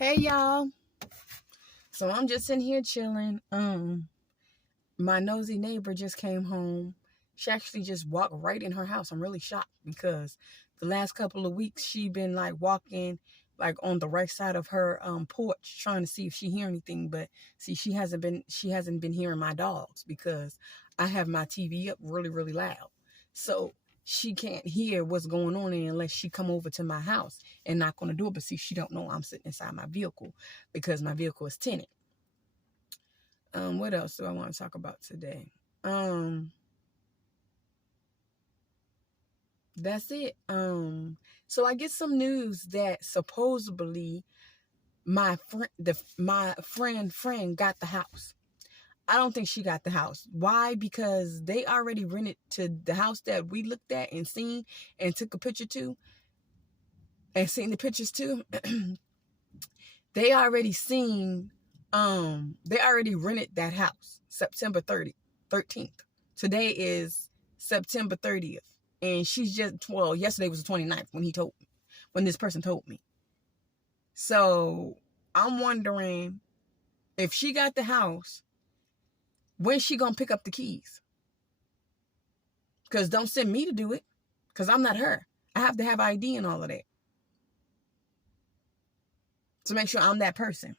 Hey y'all. So I'm just in here chilling. My nosy neighbor just came home. She actually just walked right in her house. I'm really shocked because the last couple of weeks she been like walking like on the right side of her porch trying to see if she hear anything, but see she hasn't been hearing my dogs because I have my TV up really really loud. So she can't hear what's going on unless she come over to my house and knock on the door. But see, she don't know I'm sitting inside my vehicle because my vehicle is tinted. What else do I want to talk about today? That's it. So I get some news that supposedly my friend got the house. I don't think she got the house. Why? Because they already rented to the house that we looked at and seen and took a picture to and seen the pictures too. They already seen they already rented that house September 13th. Today is September 30th. And she's just, well, yesterday was the 29th when this person told me. So I'm wondering if she got the house, when's she gonna pick up the keys? Because don't send me to do it, because I'm not her. I have to have ID and all of that to make sure I'm that person.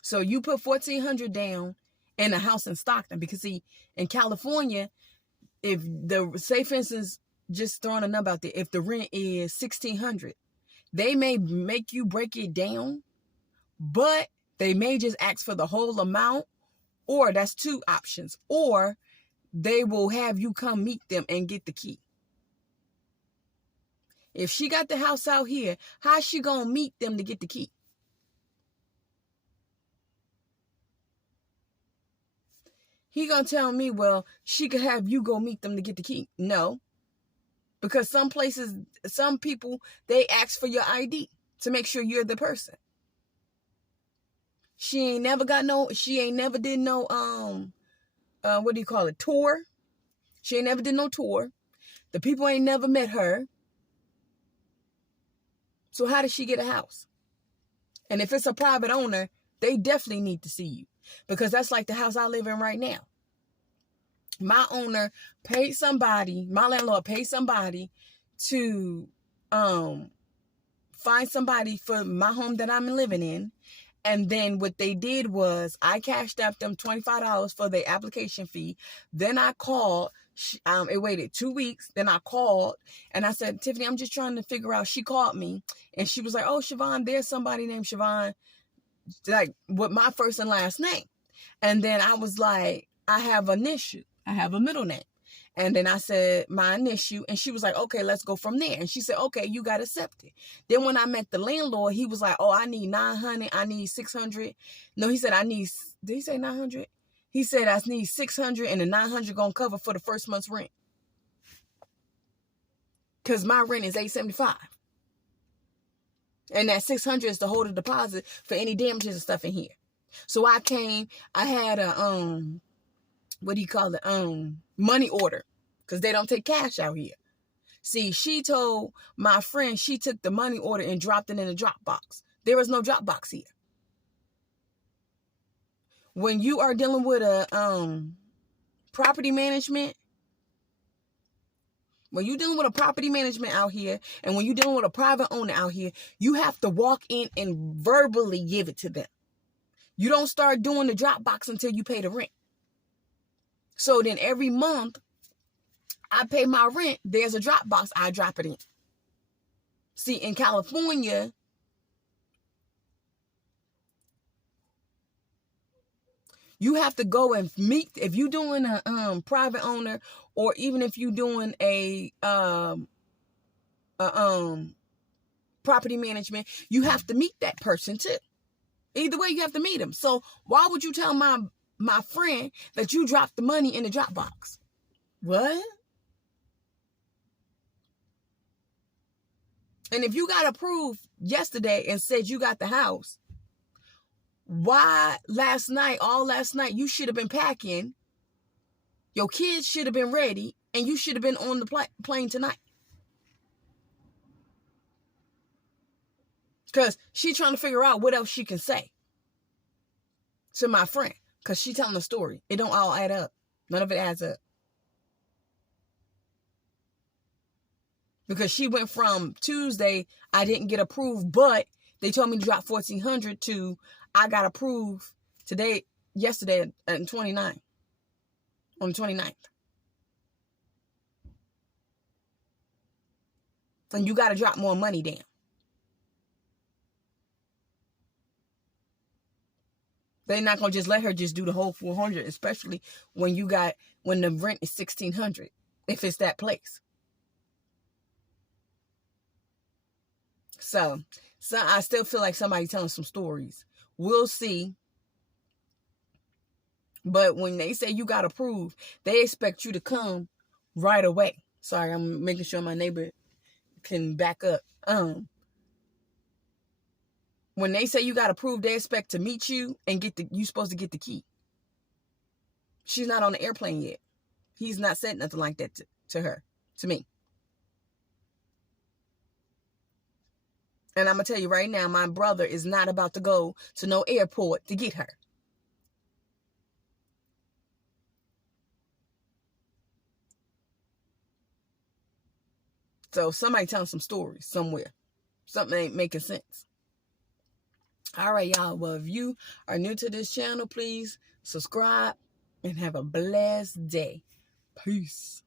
So you put $1,400 down in a house in Stockton, because see, in California, if the, say for instance, just throwing a number out there, if the rent is $1,600, they may make you break it down, but they may just ask for the whole amount, or that's two options, or they will have you come meet them and get the key. If she got the house out here, how's she gonna meet them to get the key? He gonna tell me, well, she could have you go meet them to get the key. No, because some places, some people, they ask for your ID to make sure you're the person. She ain't never did no what do you call it, tour. She ain't never did no tour. The people ain't never met her. So how did she get a house? And if it's a private owner, they definitely need to see you, because that's like the house I live in right now. My owner paid somebody, my landlord paid somebody to find somebody for my home that I'm living in. And then what they did was I cashed out them $25 for their application fee. Then I called. It waited 2 weeks. Then I called and I said, Tiffany, I'm just trying to figure out. She called me and she was like, oh, Siobhan, there's somebody named Siobhan, like with my first and last name. And then I was like, I have an issue. I have a middle name. And then I said my initial, and she was like, okay, let's go from there. And she said, okay, you got accepted. Then when I met the landlord, he was like, oh, I need 900. I need 600. No, he said, did he say 900? He said, I need 600 and the 900 going to cover for the first month's rent. Because my rent is $875. And that 600 is to hold a deposit for any damages and stuff in here. So I had a, what do you call it? Money order, because they don't take cash out here. See, she told my friend she took the money order and dropped it in a drop box. There is no drop box here. When you are dealing with a property management, when you're dealing with a property management out here, and when you're dealing with a private owner out here, you have to walk in and verbally give it to them. You don't start doing the drop box until you pay the rent. So then every month I pay my rent, there's a drop box, I drop it in. See, in California, you have to go and meet, if you're doing a private owner, or even if you're doing a property management, you have to meet that person too. Either way, you have to meet them. So why would you tell my friend that you dropped the money in the drop box? What? And if you got approved yesterday and said you got the house, why all last night, you should have been packing. Your kids should have been ready, and you should have been on the plane tonight. Because she trying to figure out what else she can say to my friend. Because she telling the story. It don't all add up. None of it adds up. Because she went from Tuesday, I didn't get approved, but they told me to drop $1,400 to I got approved yesterday at 29. On the 29th. And you got to drop more money down. They're not going to just let her just do the whole 400, especially when the rent is 1,600, if it's that place. So I still feel like somebody telling some stories. We'll see. But when they say you got approved, they expect you to come right away. Sorry, I'm making sure my neighbor can back up. When they say you got approved, they expect to meet you and you supposed to get the key. She's not on the airplane yet. He's not said nothing like that to me. And I'm going to tell you right now, my brother is not about to go to no airport to get her. So somebody telling some stories somewhere. Something ain't making sense. All right, y'all. Well, if you are new to this channel, please subscribe and have a blessed day. Peace.